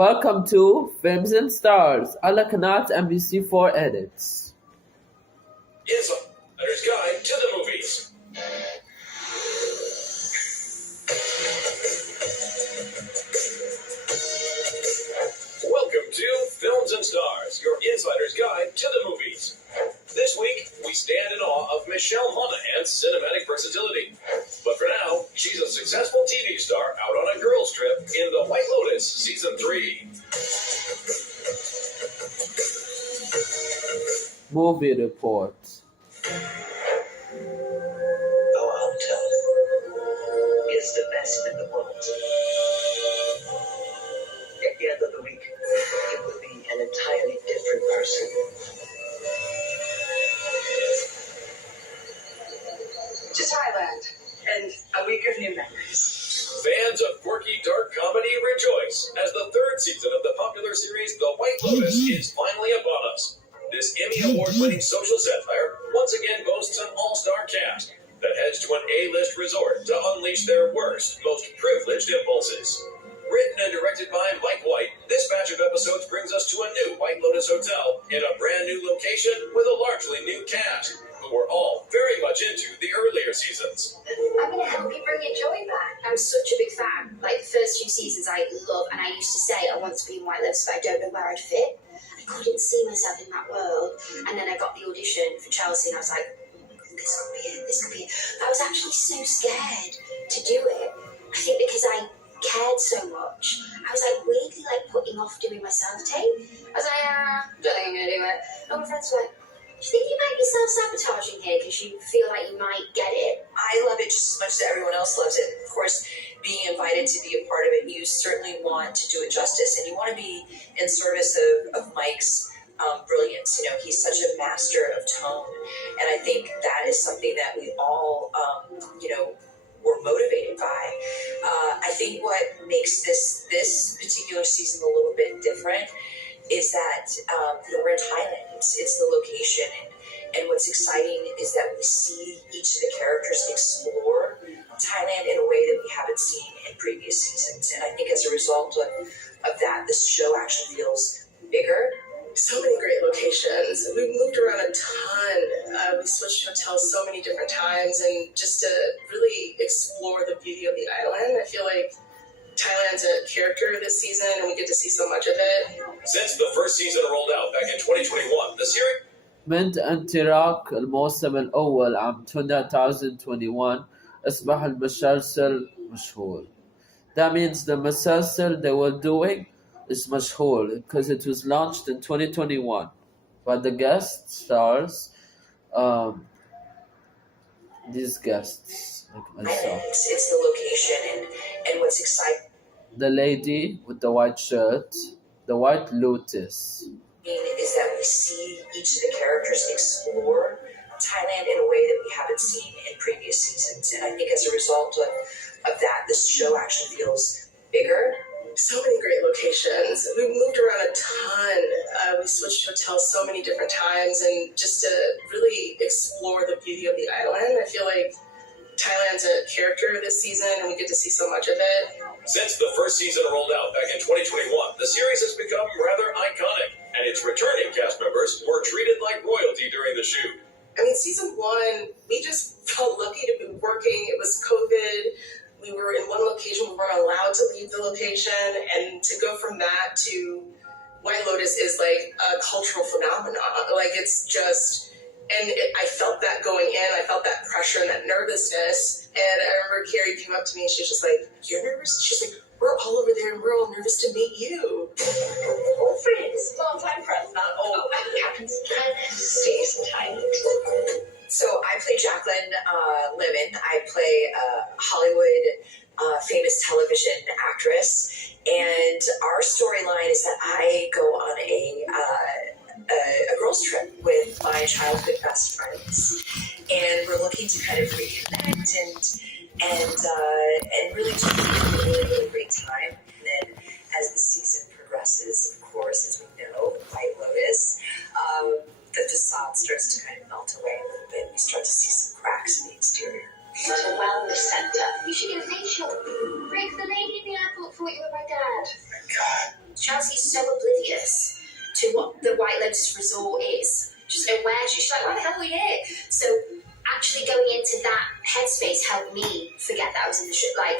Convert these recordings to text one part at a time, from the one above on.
Welcome to Films and Stars على قناة MBC4 Edits. Insider's Guide to the Movies. Welcome to Films and Stars, your insider's guide to the movies. This week, we stand in awe of Michelle Monaghan's cinematic versatility. But for now, she's a successful TV star out on a girls' trip in The White Lotus Season 3. Movie Report. Our hotel is the best in the world. At the end of the week, it will be an entirely different person. To Thailand and a week of new memories. Fans of quirky dark comedy rejoice as the third season of the popular series The White Lotus is finally upon us. This Emmy Award-winning social satire once again boasts an all-star cast that heads to an A-list resort to unleash their worst, most privileged impulses. Written and directed by Mike White, this batch of episodes brings us to a new White Lotus hotel in a brand new location with a largely new cast, who were all very much into the earlier seasons. I'm going to help you bring your joy back. I'm such a big fan. Like, the first few seasons I love, and I used to say I want to be in White Lotus, but I don't know where I'd fit. I couldn't see myself in that world. And then I got the audition for Chelsea, and I was like, this could be it, this could be it. I was actually so scared to do it. I think because I cared so much, I was like weirdly like putting off doing my self-tape. I was like, don't think I'm going to do it. And my friends were like, do you think you might be self-sabotaging here because you feel like you might get it? I love it just as much as everyone else loves it. Of course, being invited to be a part of it, you certainly want to do it justice, and you want to be in service of Mike's brilliance. You know, he's such a master of tone, and I think that is something that we all, were motivated by. I think what makes this particular season a little bit different is that we're in Thailand. It's the location, and what's exciting is that we see each of the characters explore Thailand in a way that we haven't seen in previous seasons. And I think as a result of that, this show actually feels bigger. So many great locations. We moved around a ton. We switched hotels so many different times, and just to really explore the beauty of the island. I feel like Thailand's a character this season, and we get to see so much of it. Since the first season rolled out back in 2021, the series من انطلاق الموسم الأول عام 2021 أصبح المسلسل مشهور. That means the مسلسل they were doing is مشهور because it was launched in 2021 by the guest stars, these guests like myself. It's the location, and what's exciting The lady with the white shirt, the White Lotus. is that we see each of the characters explore Thailand in a way that we haven't seen in previous seasons. And I think as a result of that, this show actually feels bigger. So many great locations. We moved around a ton. We switched hotels so many different times, and just to really explore the beauty of the island. I feel like Thailand's a character this season, and we get to see so much of it. Since the first season rolled out back in 2021, the series has become rather iconic, and its returning cast members were treated like royalty during the shoot. I mean, season one, we just felt lucky to be working. It was COVID. We were in one location. We weren't allowed to leave the location. And to go from that to White Lotus is like a cultural phenomenon. Like, it's just... And I felt that going in. I felt that pressure and that nervousness. And I remember Carrie came up to me and she was just like, "You're nervous?" She's like, "We're all over there and we're all nervous to meet you." Old friends, long-time friends, not old. Happens in Thailand, stays in Thailand. So I play Jacqueline Lemon. I play Hollywood famous television actress. And our storyline is that I go on a girls' trip with my childhood best friends, and we're looking to kind of reconnect and really just have a really great time. And then as the season progresses, of course, as we know, White Lotus, the facade starts to kind of melt away a little bit. We start to see some cracks in the exterior. It's a wellness centre. You should get a facial. Rick, the lady in the airport thought you were my dad. God. Chelsea's so oblivious to what the White Lotus Resort is. Just aware, she's like, why the hell are we here? So actually going into that headspace helped me forget that I was in the show. Like,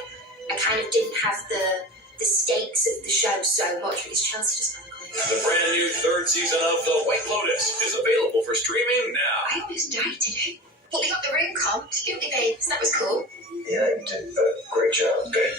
I kind of didn't have the stakes of the show so much because Chelsea just never cleared. The brand new third season of The White Lotus is available for streaming now. I almost died today. But we got the room comped, didn't we, babe? So that was cool. Yeah, you did a great job, babe.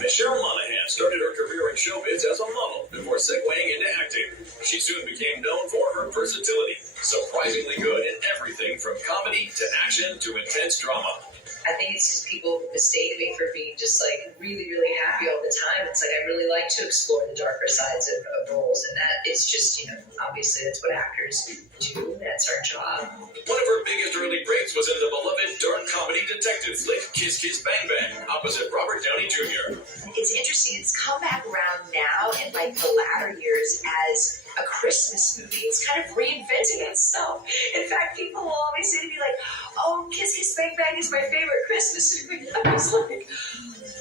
Michelle Monaghan started her career in showbiz as a model before segueing into acting. She soon became known for her versatility, surprisingly good in everything from comedy to action to intense drama. I think it's just people mistake me for being just like really, really happy all the time. It's like I really like to explore the darker sides of roles, and that is just, obviously that's what actors do. That's our job. One of her biggest early breaks was in the beloved dark comedy detective flick Kiss Kiss Bang Bang opposite Robert Downey Jr. It's interesting. It's come back around now in like the latter years as a Christmas movie. It's kind of reinventing itself. In fact, people will always say to me like, "Oh, Kiss Kiss Bang Bang is my favorite Christmas movie." I was like,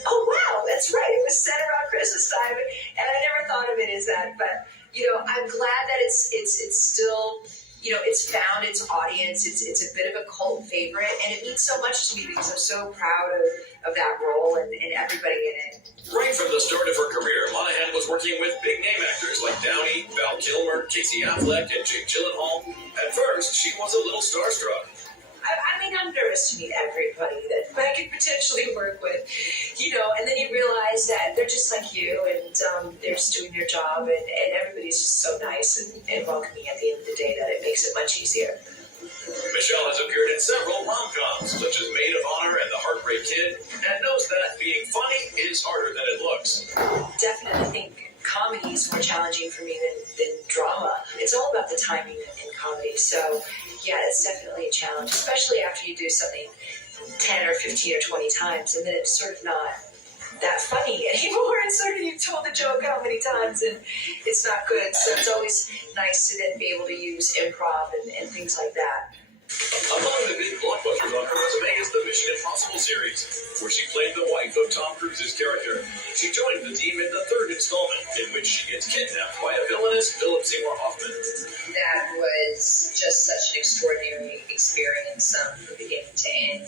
"Oh wow, that's right. It was set around Christmas time," and I never thought of it as that. But I'm glad that it's still. It's found its audience. It's a bit of a cult favorite, and it means so much to me because I'm so proud of that role and everybody in it. Right from the start of her career, Monaghan was working with big-name actors like Downey, Val Kilmer, Casey Affleck, and Jake Gyllenhaal. At first, she was a little starstruck. I'm nervous to meet everybody that I could potentially work with, and then you realize that they're just like you, and they're just doing their job, and everybody's just so nice and welcoming at the end of the day that it makes it much easier. Michelle has appeared in several rom-coms, such as Maid of Honor and The Heartbreak Kid, and knows that being funny is harder than it looks. Definitely think comedy is more challenging for me than drama. It's all about the timing in comedy, so yeah, it's definitely a challenge, especially after you do something 10 or 15 or 20 times, and then it's sort of not that funny anymore. It's sort of, you've told the joke how many times, and it's not good. So it's always nice to then be able to use improv and things like that. Among the big blockbusters on her resume is the Mission Impossible series, where she played the wife of Tom Cruise's character. She joined the team in the third installment, in which she gets kidnapped by a villainous Philip Seymour Hoffman. That was just such an extraordinary experience from beginning to end.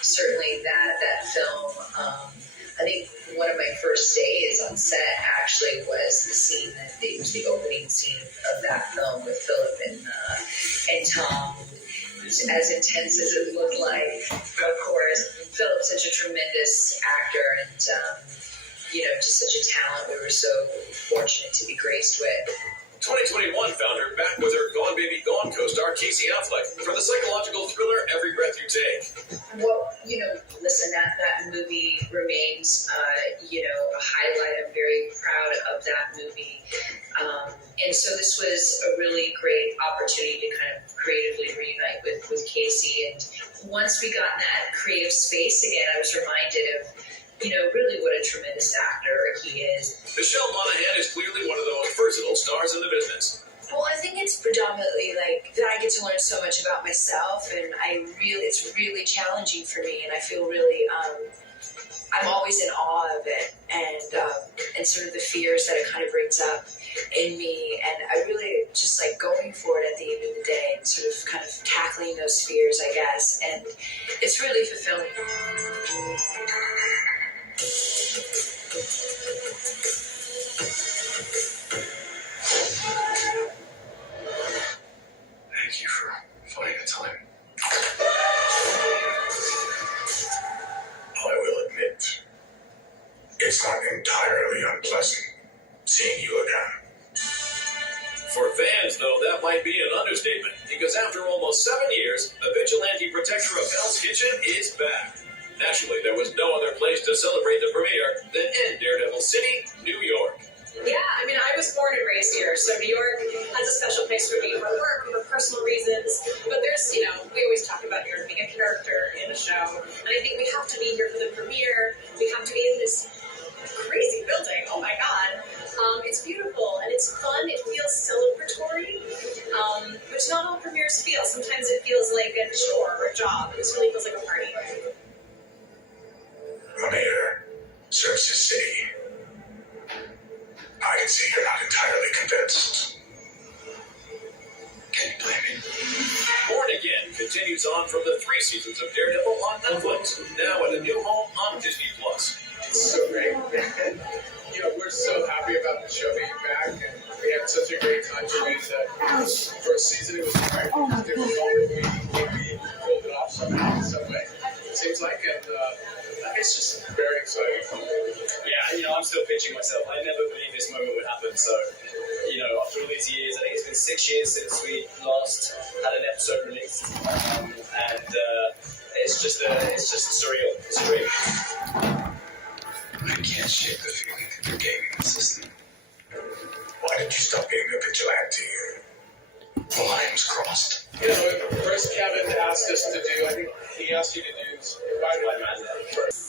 Certainly that film, I think one of my first days on set actually was the scene it was the opening scene of that film with Philip and Tom. As intense as it looked like, of course, Philip's such a tremendous actor and, just such a talent we were so fortunate to be graced with. 2021 found her back with her Gone Baby Gone co-star Casey Affleck for the psychological thriller Every Breath You Take. Well, listen, that movie remains, a highlight. I'm very proud of that movie. And so this was a really great opportunity to kind of creatively reunite with Casey. And once we got in that creative space again, I was reminded of, really what a tremendous actor he is. Michelle Monaghan is clearly one of the most versatile stars in the business. Well, I think it's predominantly like that I get to learn so much about myself, and it's really challenging for me, and I feel really, I'm always in awe of it, and sort of the fears that it kind of brings up in me, and I really just like going for it at the end of the day and sort of kind of tackling those fears, I guess, and it's really fulfilling. Thank you for finding the time. I will admit, it's not entirely unpleasant seeing you again. For fans, though, that might be an understatement, because after almost 7 years, the vigilante protector of Hell's Kitchen is back. Naturally, there was no other place to celebrate the premiere than in Daredevil City, New York. Yeah, I was born and raised here, so New York has a special place for me for work, for personal reasons. But there's, we always talk about New York being a character in a show, and I think we have to be here for the premiere. We have to be in this crazy building. Oh my God. It's beautiful and it's fun. It feels celebratory, which not all premieres feel. Sometimes it feels like a chore or a job. This really feels like a party. search the city. I can see you're not entirely convinced. Can you blame me? Born Again continues on from the 3 seasons of Daredevil on Netflix, now at a new home on Disney+. It's so great. You know, we're so happy about the show being back, and we had such a great time doing that first season. It was hard. It was difficult, but we pulled it off somehow, in some way. It seems like, and it's just very exciting. Yeah, you know, I'm still pinching myself. I never believed this moment would happen. So, you know, after all these years, I think it's been 6 years since we last had an episode released, and it's just surreal. It's a dream. I can't shake the feeling that you're gaming the system. Why did you stop being a vigilante? The line was crossed. You know, first Kevin asked us to do, I think he asked you to do Spider-Man first.